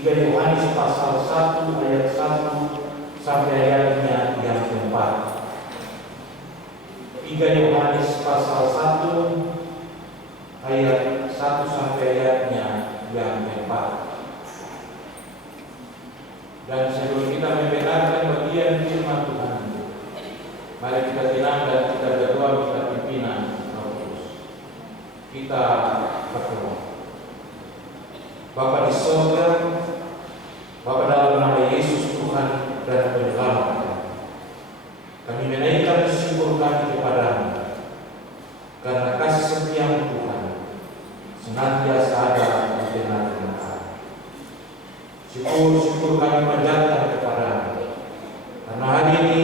3 Yohanes pasal 1 ayat 1 sampai ayatnya yang keempat. 3 Yohanes pasal 1 ayat 1 sampai ayatnya yang keempat. Dan sebelum kita membenarkan bagian firman Tuhan, mari kita tenang dan kita berdoa kita pimpinan Roh Kudus. Kita berdoa. Bapa di surga, Bapa dalam nama Yesus Tuhan dan Penyelamat, kami menaikkan syukur kami kepadamu karena kasih setia Tuhan senantiasa ada di tengah-tengah kami. Syukur kami panjatkan kepadamu karena hari ini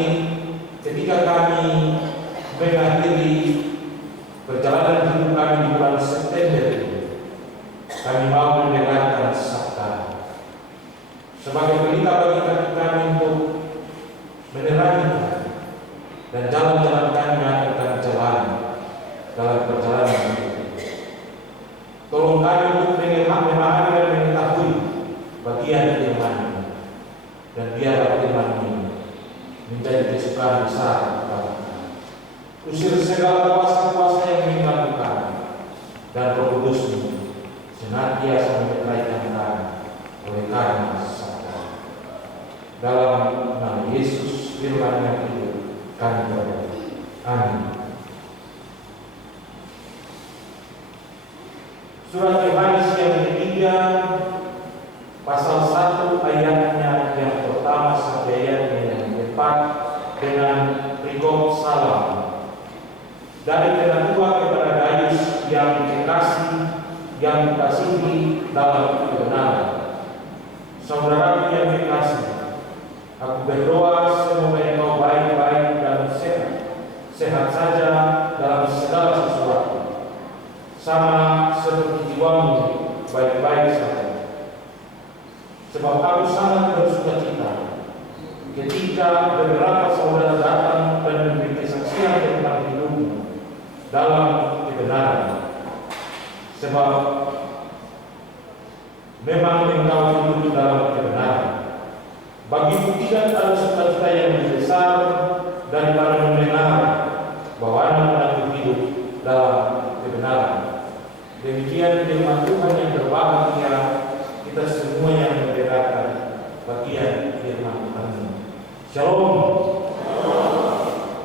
ketika kami mengakhiri perjalanan hidup kami di bulan September ini, kami mau mendengarkan sabda sebagai berita bagi kami untuk menerangi dan jalan-jalan kami yang akan jalan dalam perjalanan hidup ini. Tolong kami untuk memahami dan mengetahui bagian firman ini, dan biarlah firman ini menjadi kesukaan besar bagi kami. Usir segala kuasa-kuasa yang mengganggu kami, dan Roh Kudus-Mu senantiasa menyertai kami oleh karena sabda. Dalam nama Yesus firman yang hidup kami berdoa. Amin. Surat Yohanes yang ketiga pasal 1 ayatnya yang pertama sampai ayatnya yang keempat dengan perikop salam dari Penatua kepada Gaius yang dikasihi dalam kebenaran. Saudaraku yang dikasihi, aku berdoa semoga engkau baik-baik dan sehat saja dalam segala sesuatu, sama seperti jiwamu baik-baik saja. Sebab aku sangat bersukacita ketika beberapa saudara datang dan memberi kesaksian tentang hidupmu dalam kebenaran. Sebab memang engkau hidup dalam kebenaran. Bagiku tidak ada sukacita yang lebih besar daripada mendengar bahwa anak-anakku hidup dalam kebenaran. Demikian firman Tuhan yang berbahagia kita semua yang mendengarkan bagian firman Tuhan ini. Shalom.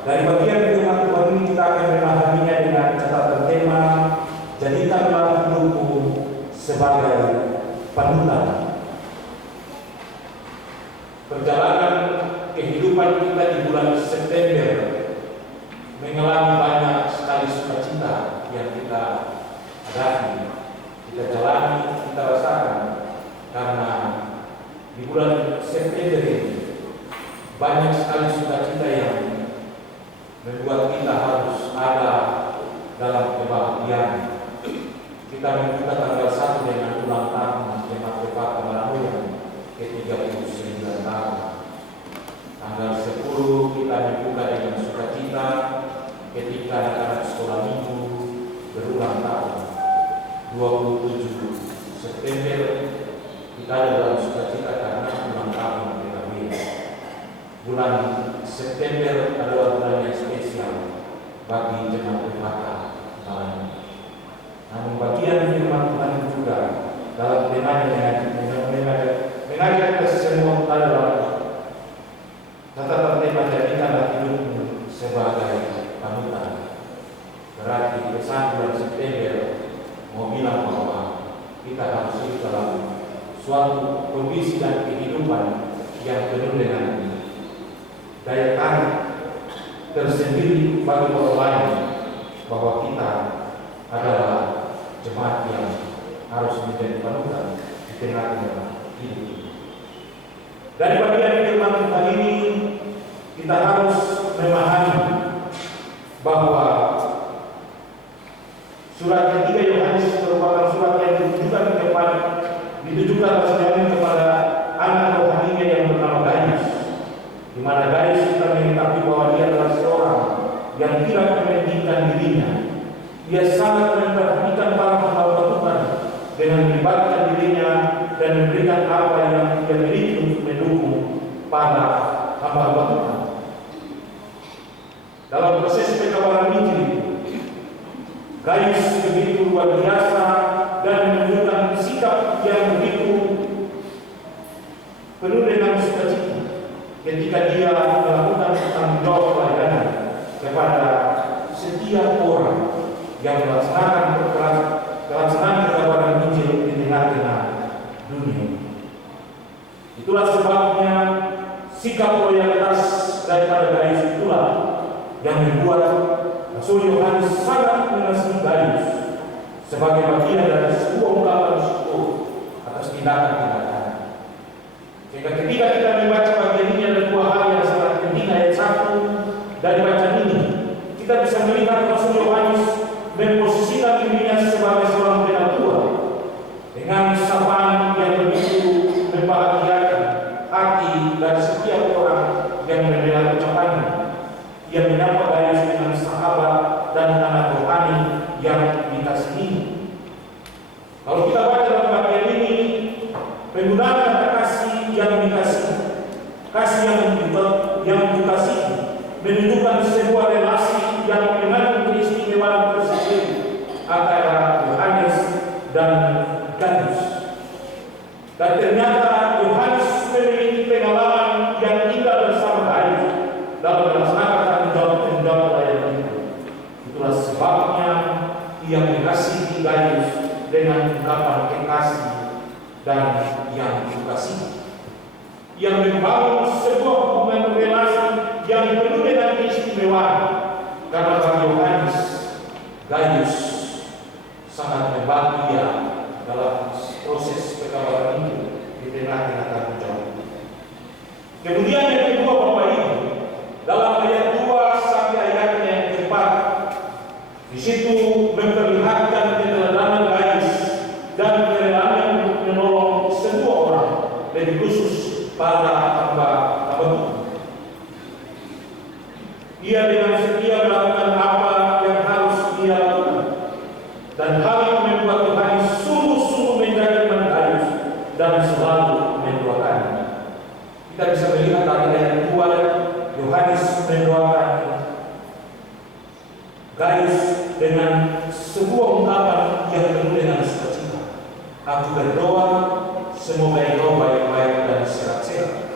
Dari bagian firman Tuhan ini kita akan memahaminya dengan catatan tema, jadikanlah hidupku sebagai panutan. Perjalanan kehidupan kita di bulan September mengalami banyak sekali sukacita yang kita hadapi, kita jalani, kita rasakan, karena di bulan September ini banyak sekali sukacita yang membuat kita harus ada dalam kebahagiaan. Kita membuka tanggal 1 dengan ulang tahun Jemaat Pepak Kemaramuyan ke-39 tahun. Tanggal 10 kita membuka dengan sukacita ketika anak-anak sekolah minggu berulang tahun. 27 September kita ada dalam sukacita karena ulang tahun PKB. Bulan September adalah bulan yang spesial bagi Jemaat Pepak Kemaramuyan. Namun bagian firman Tuhan juga dalam temanya mengajak kita semua adalah catatan tema jadikanlah hidupmu sebagai panutan. Berarti pesan bulan September mau bilang bahwa kita harus hidup dalam suatu kondisi dan kehidupan yang penuh dengan daya tarik tersendiri bagi orang lain, bahwa kita adalah jemaat yang harus menjadi panutan di tengah-tengah hidup. Dari bagian firman Tuhan ini kita harus memahami bahwa surat ketiga Yohanes merupakan surat yang ditujukan kepada anak rohaninya yang bernama Gaius, di mana Gaius kita mengetahui bahwa dia adalah seorang yang tidak mementingkan dirinya. Dia sangat memperhatikan para hamba Tuhan dengan melibatkan dirinya dan memberikan apa yang dia miliki untuk mendukung para hamba-hamba Tuhan. Dalam proses pekabaran Injil, Gaius begitu luar biasa dan menunjukkan sikap yang begitu penuh dengan sukacita ketika dia melakukan tanggung jawab pelayanan kepada setiap orang yang melaksanakan pekabaran Injil di tengah-tengah dunia. Itulah sebabnya sikap loyalitas daripada Gaius itulah yang membuat Rasul Yohanes sangat mengasihi Gaius sebagai bagian dari sebuah ungkapan syukur atas tindakan-tindakan. Sehingga ketika kita membaca bagian ini ada dua hal yang sangat penting. Ayat 1 dari bacaan ini, kita bisa melihat Rasul Yohanes memposisikan dirinya sebagai seorang penatua dengan sapaan yang begitu membahagiakan hati dari setiap orang yang mendengar ucapannya. Ia menyapa Gaius dengan sahabat dan anak rohani yang dikasihi. Kalau kita baca dalam bagian ini, penggunaan kata kasih yang dikasihi, kasih yang dikasihi, menunjukkan sebuah relasi yang mengandung keistimewaan tersendiri antara Yohanes dan Gaius. Dan ternyata Yohanes memiliki pengalaman yang indah bersama Gaius dalam melaksanakan tanggung jawab pelayanan itu. Itulah sebabnya ia mengasihi Gaius dengan ungkapan kekasih dan yang dikasihi. Ia membangun sebuah hubungan relasi yang penuh dengan keistimewaan, karena bagi Yohanes, Gaius sangat membantu dia dalam proses pekabaran Injil di tengah-tengah tanggung jawab. Kemudian yang kedua, Bapak Ibu, dalam ayat 2 sampai ayatnya yang keempat, di situ memperlihatkan keteladanan Gaius dan kerelaannya untuk menolong semua orang, lebih khusus para hamba Tuhan. Ia dengan setia melakukan apa yang harus ia lakukan, dan hal itu membuat Yohanes sungguh-sungguh menjaga iman Gaius dan selalu mendoakannya. Kita bisa melihat dari ayat 2, Yohanes mendoakan Gaius dengan sebuah ungkapan yang penuh dengan sukacita. Aku berdoa semoga engkau baik-baik dan sehat-sehat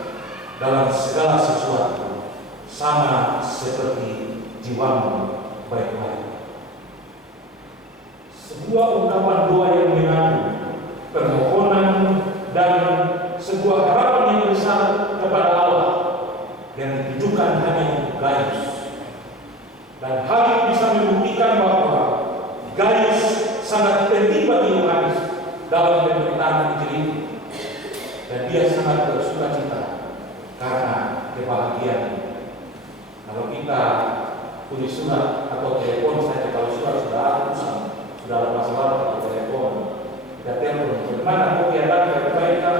dalam segala sesuatu, sama seperti jiwamu baik-baik. Sebuah ungkapan doa yang mengandung permohonan dan sebuah harapan yang besar kepada Allah yang ditujukan hanya untuk Gaius. Dan hal itu bisa membuktikan bahwa Gaius sangat penting bagi Yohanes dalam pemberitaan Injil ini, dan dia sangat bersukacita karena kebahagiaan. Kalau kita tulis surat atau telepon saja, kalau surat sudah hapus, sudah ada masalah atau telepon, kita telepon, bagaimana kau keadaan baik-baik kan?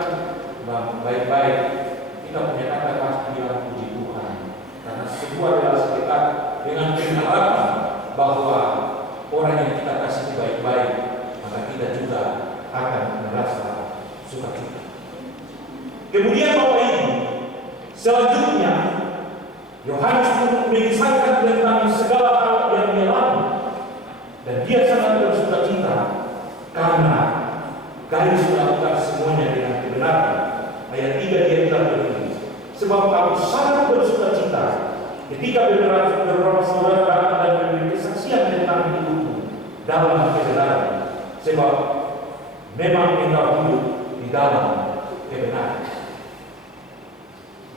Baik-baik. Kita punya kata pasti bilang puji Tuhan, karena sebuah relasi dekat dengan pengharapan bahwa orang yang kita kasih baik-baik, maka kita juga akan merasa sukacita. Kemudian Bapak Ibu, selanjutnya Yohanes mengisahkan tentang segala hal yang dia alami, dan dia sangat bersukacita karena Gaius melakukan semuanya dengan kebenaran. Ayat 3 dia bilang begini, sebab aku sangat bersukacita ketika beberapa saudara datang dan memberi kesaksian tentang hidupmu dalam kebenaran, sebab memang engkau hidup di dalam kebenaran.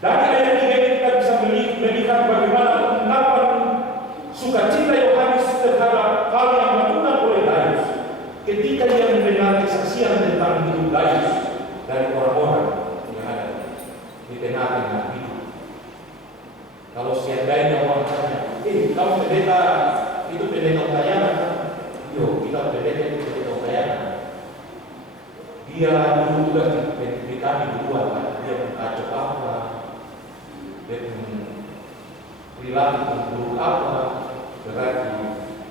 Dari ayat 3 kita bisa melihat bagaimana ungkapan sukacita Yohanes terhadap hal yang dilakukan oleh Gaius ketika dia mendengar kesaksian tentang hidup Gaius dari orang-orang yang ada di tengah-tengah hidup. Kalau seandainya orang tanya, kamu pendeta itu pendeta pelayanan? Yo, kita pendeta itu pendeta pelayanan. Dia dulu juga di kami duluan, dia mengacau apa, dia perilaku buruk apa, berarti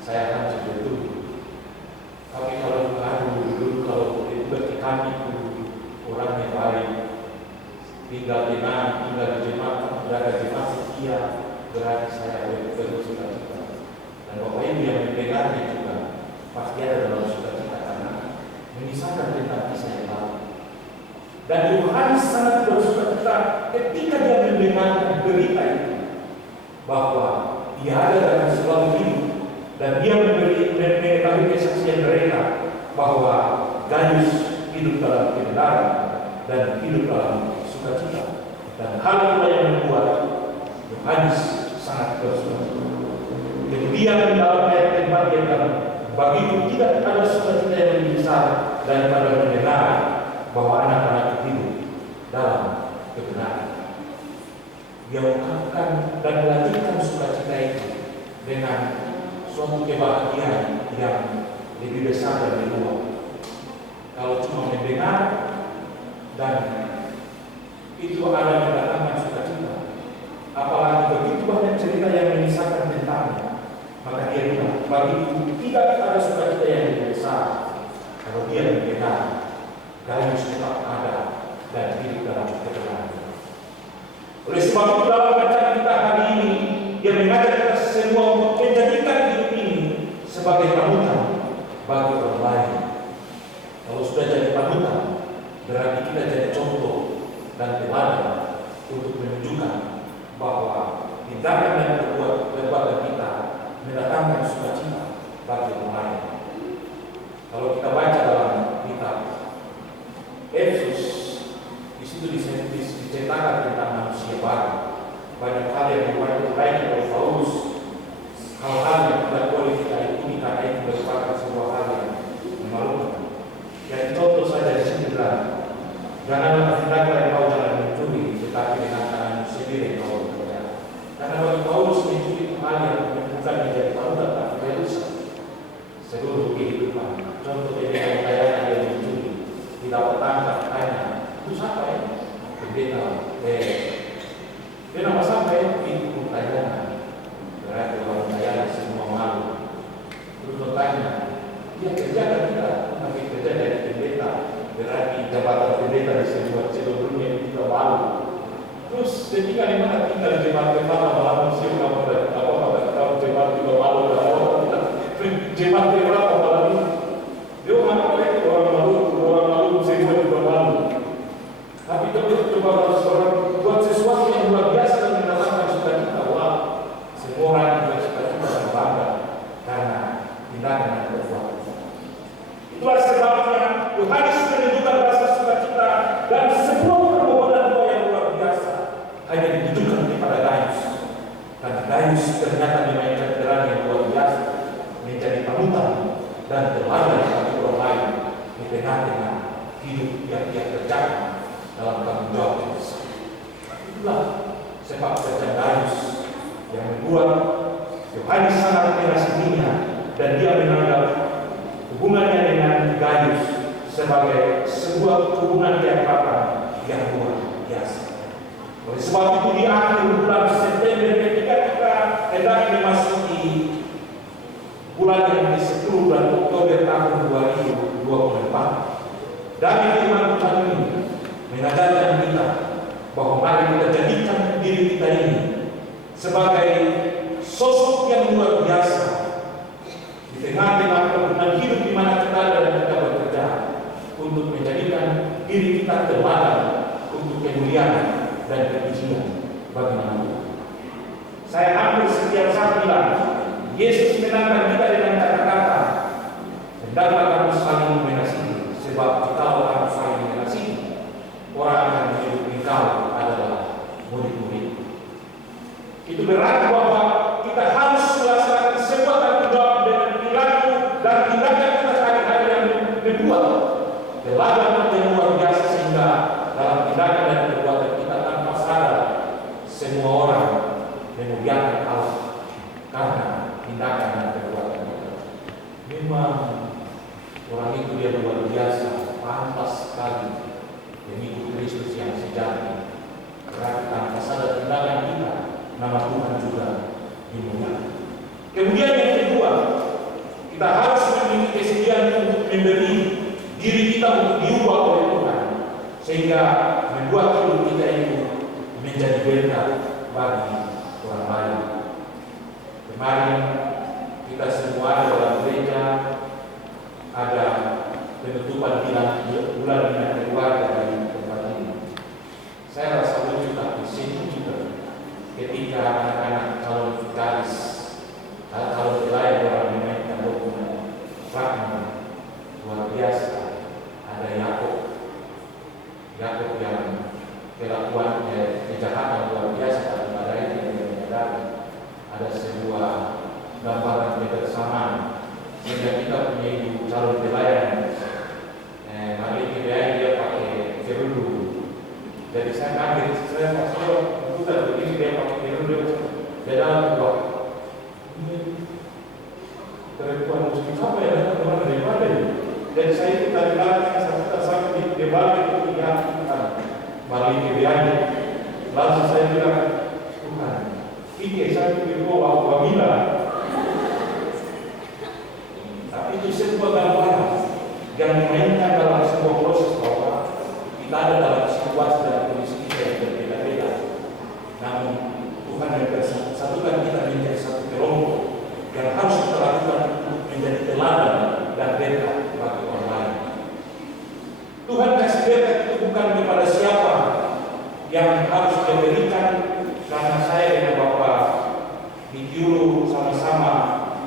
saya akan betul. Tapi kalau dulu kalau itu berarti kami itu orangnya baik, tinggal di jemaat, berada di masjid, iya, berarti saya bersuka cita. Dan Bapak Ibu yang mendengarnya juga pasti ada dalam sukacita karena mengisahkan tentang kisah yang lalu. Dan Yohanes sangat bersuka cita ketika dia mendengarkan berita itu bahwa dia ada dalam selalu hidup dan dia mengetahui kesaksian mereka bahwa Gaius hidup dalam kebenaran dan hidup dalam sukacita. Dan hal itulah yang membuat Yohanes sangat bersuka cita. Kemudian dalam ayat yang bagian bagiku tidak ada sukacita yang lebih besar daripada mendengar bahwa anak-anak hidup dalam kebenaran. Dia ungkapkan dan melanjutkan sukacita itu dengan suatu kebahagiaan yang lebih besar dan lebih luas. Kalau cuma mendengar dan itu ada mendatangkan sukacita, apalagi begitu banyak cerita yang mengisahkan tentangnya, maka dia bilang, bagiku tidak ada sukacita yang lebih besar kalau dia mendengar Gaius tetap ada dan hidup dalam kebenaran. Oleh sebab itu dalam bacaan kita hari ini, dia mengajak kita semua untuk menjadikan hidup ini sebagai panutan bagi orang lain. Kalau sudah jadi panutan, berarti kita jadi contoh dan teladan untuk menunjukkan bahwa tindakan dan perbuatan kita mendatangkan sukacita bagi orang lain. Kalau kita baca dalam kitab Efesus, di situ diceritakan tentang manusia baru. Banyak hal yang diperbaiki oleh Paulus, hal-hal yang tidak boleh kita ikuti karena itu merupakan sebuah hal yang memalukan. Jadi contoh saja di sini bilang, janganlah tindakan kau jangan mencuri, tetapi dengan tangan sendiri kau bekerja. Karena bagi Paulus mencuri hal yang bukan menjadi panutan tapi dosa seluruh kehidupan. Contoh dari kekayaan yang mencuri, tidak tertangkap, tanya, itu siapa ya? Pendeta, dia nama sampai itu pertanyaan. Berarti orang kaya semua malu. Terus bertanya, dia kerja kan tidak? Tapi kerja dari pendeta, berarti jabatan pendeta di seluruh dunia itu tidak malu. Terus ketika di mana tinggal jemaat kepala malah musim kalau jemaat juga malu jemaat berapa malam ini? Dia mana lagi orang malu semua juga malu. Tapi coba orang buat sesuatu yang luar biasa dan mendatangkan sukacita. Wah, semua orang juga sukacita dan bangga karena tindakan yang berbuat. Itulah sebabnya Yohanes menunjukkan rasa sukacita dan sebuah permohonan doa yang luar biasa hanya ditujukan kepada Gaius. Karena Gaius ternyata memainkan peran yang luar biasa, menjadi panutan dan teladan bagi orang lain di tengah-tengah hidup yang dia kerjakan dalam tanggung jawab yang besar. Itulah sepak terjang Gaius yang membuat Yohanes sangat mengasihinya dan dia menganggap hubungannya dengan Gaius sebagai sebuah hubungan keakraban yang luar biasa. Oleh sebab itu di akhir bulan September ketika kita hendak memasuki bulan yang ke-10 bulan Oktober tahun 2024, dari firman Tuhan ini mengajarkan kita bahwa mari kita jadikan diri kita ini sebagai sosok yang luar biasa di tengah-tengah pergumulan hidup di mana kita ada dan kita bekerja, untuk menjadikan diri kita teladan untuk kemuliaan dan kepujian bagi nama Tuhan. Saya hampir setiap saat bilang, Yesus menantang kita dengan kata-kata, hendaklah kamu saling mengasihi, sebab jikalau kamu saling mengasihi, orang akan menyebut engkau adalah murid-murid. Itu berarti bahwa kita harus melaksanakan sebuah tanggung jawab dengan perilaku dan tindakan kita sehari-hari yang membuat teladan yang luar biasa, sehingga dalam tindakan dan perbuatan kita tanpa sadar semua orang memuliakan Allah karena tindakan dan perbuatan kita. Memang orang itu dia luar biasa, pantas sekali mengikut Kristus yang sejati. Karena tanpa sadar tindakan kita, nama Tuhan juga dimuliakan. Kemudian yang kedua, kita harus memiliki kesediaan untuk memberi diri kita untuk diubah oleh Tuhan, sehingga membuat hidup kita itu menjadi berkat bagi orang lain. Kemarin kita semua ada dalam gereja, ada penutupan bulan bina keluarga di tempat ini. Saya rasa lucu tapi sini juga ketika anak-anak calon vikaris, calon pelayan orang memainkan dokumen fragmen luar biasa. Ada Yakub yang kelakuan kejahatan luar biasa pada itu yang menyadari ada sebuah gambaran kebersamaan sehingga kita punya ibu calon pelayan. Hari ini dia pakai kerudung. Jadi saya kaget, saya pastor bukan begini dia pakai kerudung. Dia dalam buat perempuan muslim apa ya teman daripada ini. Dan saya itu tadi belakang sampai di balik itu yang balik kebiayaan. Lalu saya bilang, Tuhan, ini saya pikir wabila. Tapi itu sebuah gambaran yang memainkan dalam sebuah proses bahwa kita ada dalam situasi dan kondisi kita yang berbeda-beda. Namun Tuhan mempersatukan kita menjadi satu kelompok yang harus kita lakukan untuk menjadi teladan dan berkat bagi orang lain. Tuhan kasih berkat itu bukan kepada siapa yang harus diberikan, karena saya dengan Bapak dikiru sama-sama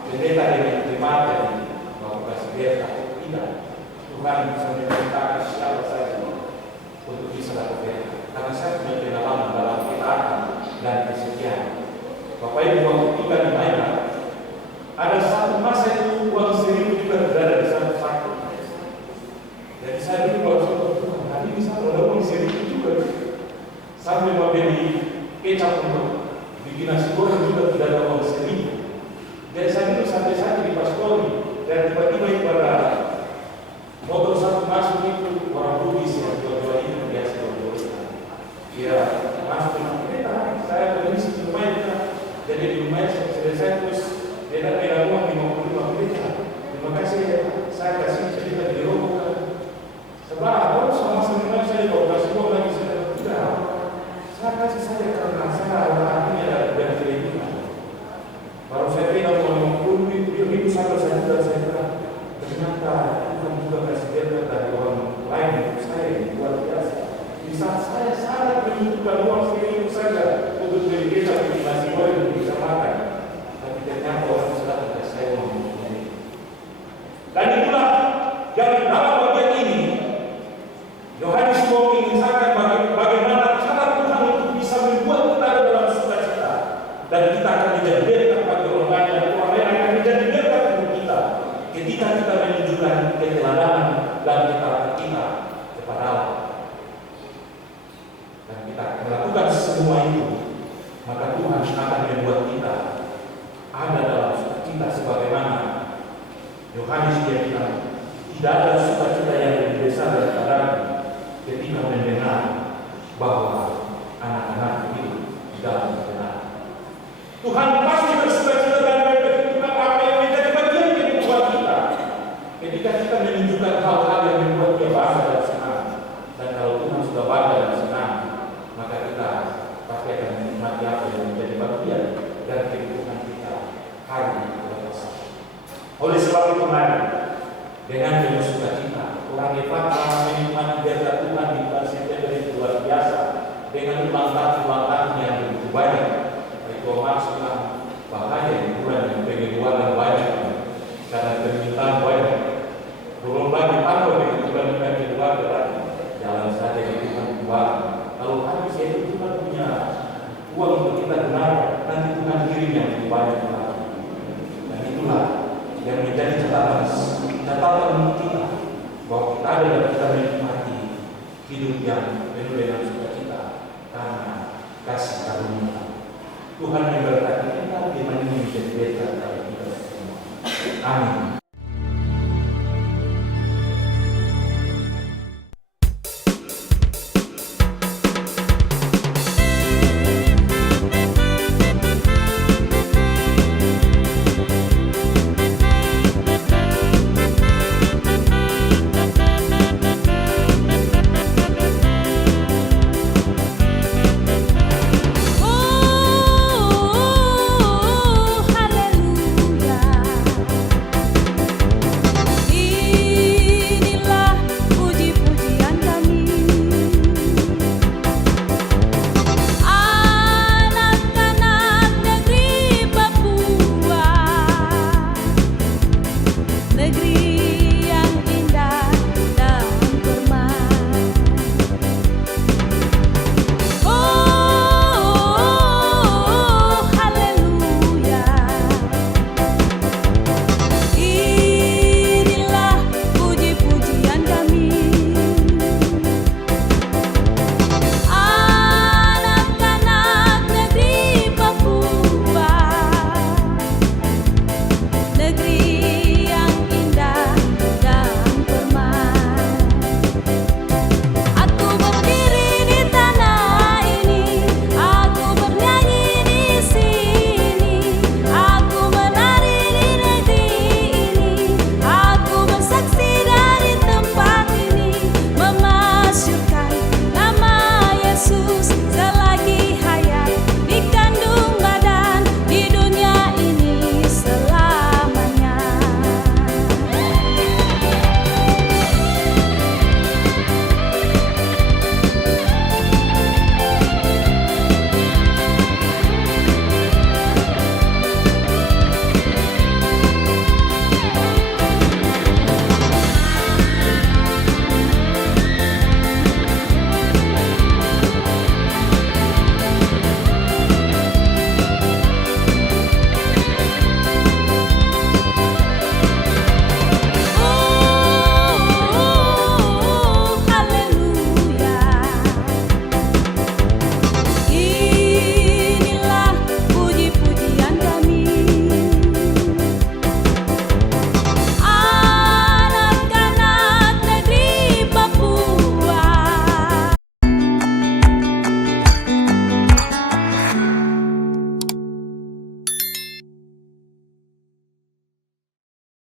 pendeta dengan jemaat dan Bapak kasih berkat. Tidak. Tuhan bisa memerintahkan siapa saja untuk bisa lakukan. Karena saya punya pengalaman dalam ketaatan dan kesetiaan. Bapak Ibu waktu kita di Maina, ada satu masa itu uang 1.000 juga berada di satu saku. Jadi saya dulu waktu hari ini saya ada uang 1.000 juga. Sampai membeli kecap untuk bikin nasi goreng juga tidak ada uang 1.000. Dan saya dulu sampai di pastori dan tiba-tiba itu ada motor satu masuk itu orang Bugis yang jual-jual itu biasa jual-jual. Ya masuk dengan saya bermisi di rumah itu. Jadi di rumah saya terus dia beda uang 55 juta. Terima kasih saya kasih cerita di rumah. Sebelah baru sama sebenarnya saya bawa kasih uang lagi saya tidak. Saya kasih saja karena saya artinya dan kelebihan. Baru saya bilang uang 50 itu saya juga saya bilang ternyata Tuhan juga kasih berkat dari orang lain untuk saya luar biasa. Di saat saya sangat membutuhkan uang 1.000 saja untuk beli kecap di nasi goreng bisa makan. Ternyata orang sudah tidak saya mempunyai. Dan itulah yang dalam bagian ini Yohanes mau mengisahkan bagaimana cara Tuhan untuk bisa membuat kita dalam sukacita dan kita akan menjadi berkat bagi orang lain dan orang lain akan menjadi berkat untuk kita ketika kita menunjukkan keteladanan dan ketaatan kita kepada Allah. Dan kita melakukan semua itu, maka Tuhan akan membuat kita ada dalam sukacita sebagaimana Yohanes dia bilang, tidak ada sukacita yang lebih besar daripada ketika mendengar bahwa anak-anak itu di dalam kebenaran. Tuhan pasti bersukacita dan memperhitungkan apa yang menjadi bagian kehidupan kita ketika kita menunjukkan hal-hal yang membuat dia bangga dan senang. Dan kalau Tuhan sudah bangga dan senang, maka kita pasti akan menikmati apa yang menjadi bagian dan kehidupan kita hari lepas. Oleh sebab itu mari dengan penuh sukacita orang Epafra menikmati berkat Tuhan di bulan September itu luar biasa dengan ulang tahun yang begitu banyak. Itu maksudnya bahaya di bulan yang pengeluaran banyak karena permintaan banyak. Belum lagi pantau di bulan yang kedua berarti jalan saja di Tuhan Tuhan. Kalau habis itu Tuhan punya uang untuk kita benar, nanti Tuhan kirim yang lebih banyak lagi. Dan itulah yang menjadi catatan kita bahwa kita ada dan kita menikmati hidup yang penuh dengan sukacita karena kasih karunia Tuhan yang berkati kita di mana menjadi berkat bagi kita semua. Amin.